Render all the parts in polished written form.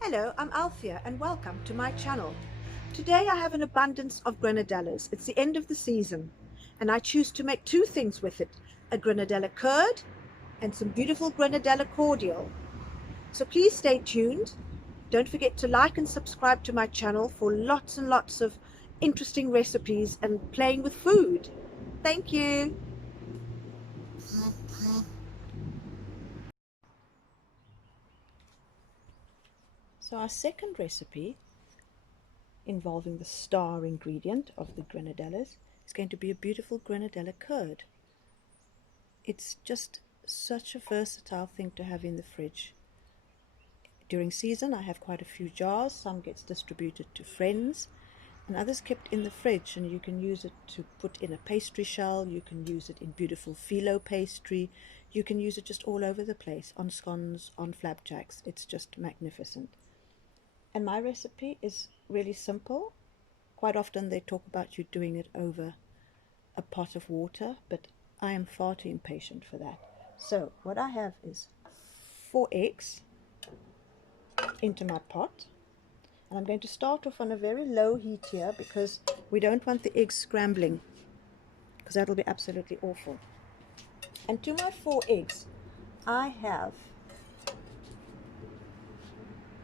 Hello, I'm Althea and welcome to my channel. Today I have an abundance of granadillas. It's the end of the season and I choose to make two things with it, a granadilla curd and some beautiful granadilla cordial. So please stay tuned. Don't forget to like and subscribe to my channel for lots and lots of interesting recipes and playing with food. Thank you. So our second recipe, involving the star ingredient of the granadillas, is going to be a beautiful granadilla curd. It's just such a versatile thing to have in the fridge. During season I have quite a few jars. Some gets distributed to friends and others kept in the fridge, and you can use it to put in a pastry shell, you can use it in beautiful phyllo pastry, you can use it just all over the place, on scones, on flapjacks. It's just magnificent. And my recipe is really simple. Quite often they talk about you doing it over a pot of water, but I am far too impatient for that. So what I have is 4 eggs into my pot, and I'm going to start off on a very low heat here because we don't want the eggs scrambling, because that'll be absolutely awful. And to my 4 eggs I have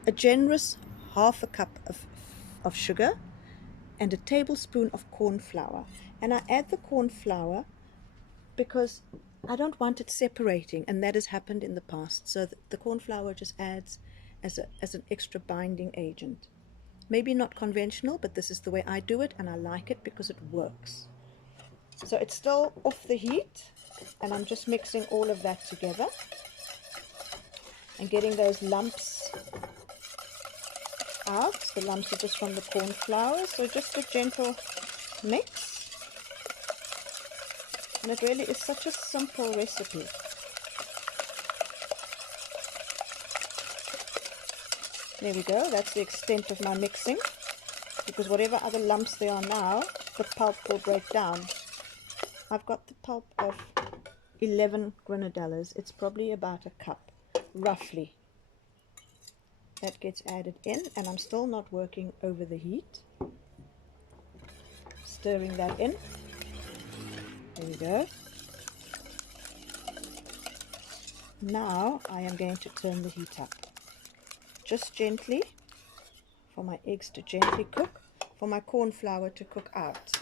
a generous half a cup of sugar and a tablespoon of corn flour. And I add the corn flour because I don't want it separating, and that has happened in the past. So the corn flour just adds as an extra binding agent. Maybe not conventional, but this is the way I do it, and I like it because it works. So it's still off the heat, and I'm just mixing all of that together and getting those lumps out. The lumps are just from the corn flour, so just a gentle mix. And it really is such a simple recipe. There we go, that's the extent of my mixing, because whatever other lumps there are now, the pulp will break down. I've got the pulp of 11 granadillas. It's probably about a cup, roughly. That gets added in, and I'm still not working over the heat. Stirring that in. There we go. Now I am going to turn the heat up. Just gently, for my eggs to gently cook, for my corn flour to cook out.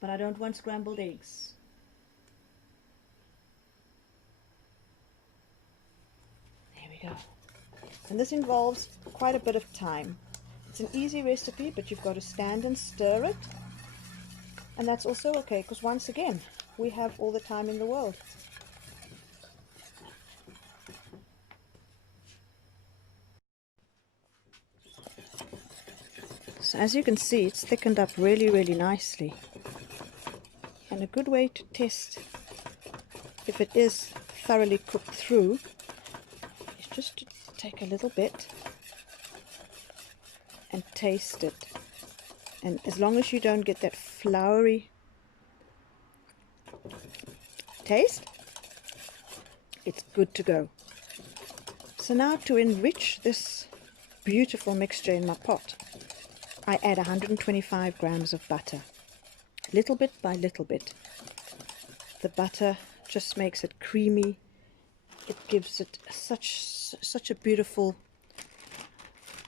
But I don't want scrambled eggs. There we go. And this involves quite a bit of time. It's an easy recipe, but you've got to stand and stir it. And that's also okay, because once again, we have all the time in the world. So as you can see, it's thickened up really, really nicely. And a good way to test if it is thoroughly cooked through is just to take a little bit and taste it. And as long as you don't get that floury taste, it's good to go. So now to enrich this beautiful mixture in my pot, I add 125 grams of butter, little bit by little bit. The butter just makes it creamy. It gives it such a beautiful,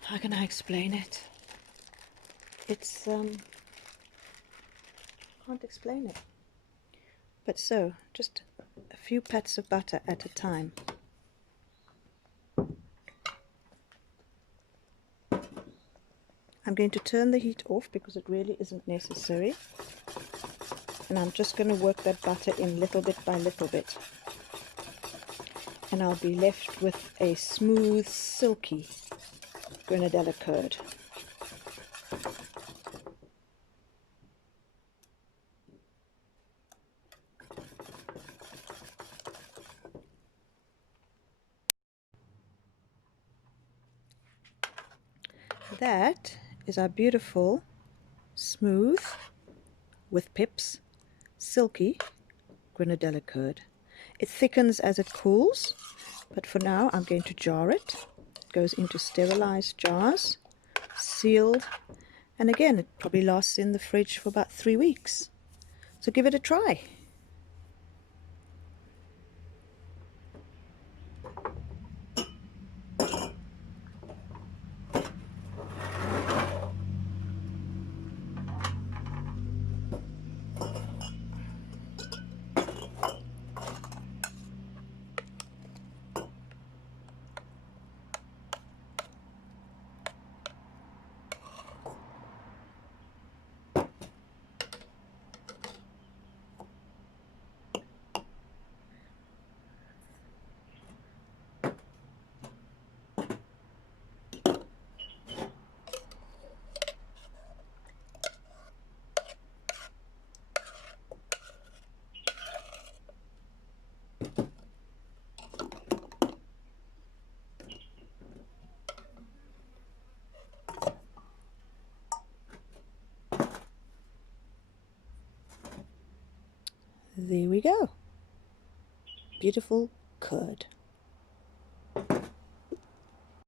how can I explain it? It's can't explain it. But so, just a few pats of butter at a time. I'm going to turn the heat off because it really isn't necessary. And I'm just going to work that butter in little bit by little bit. And I'll be left with a smooth, silky granadilla curd. That is our beautiful, smooth, with pips, silky granadilla curd. It thickens as it cools, But for now, I'm going to jar it. It goes into sterilized jars, sealed, and again, it probably lasts in the fridge for about 3 weeks. So give it a try. There we go. Beautiful curd.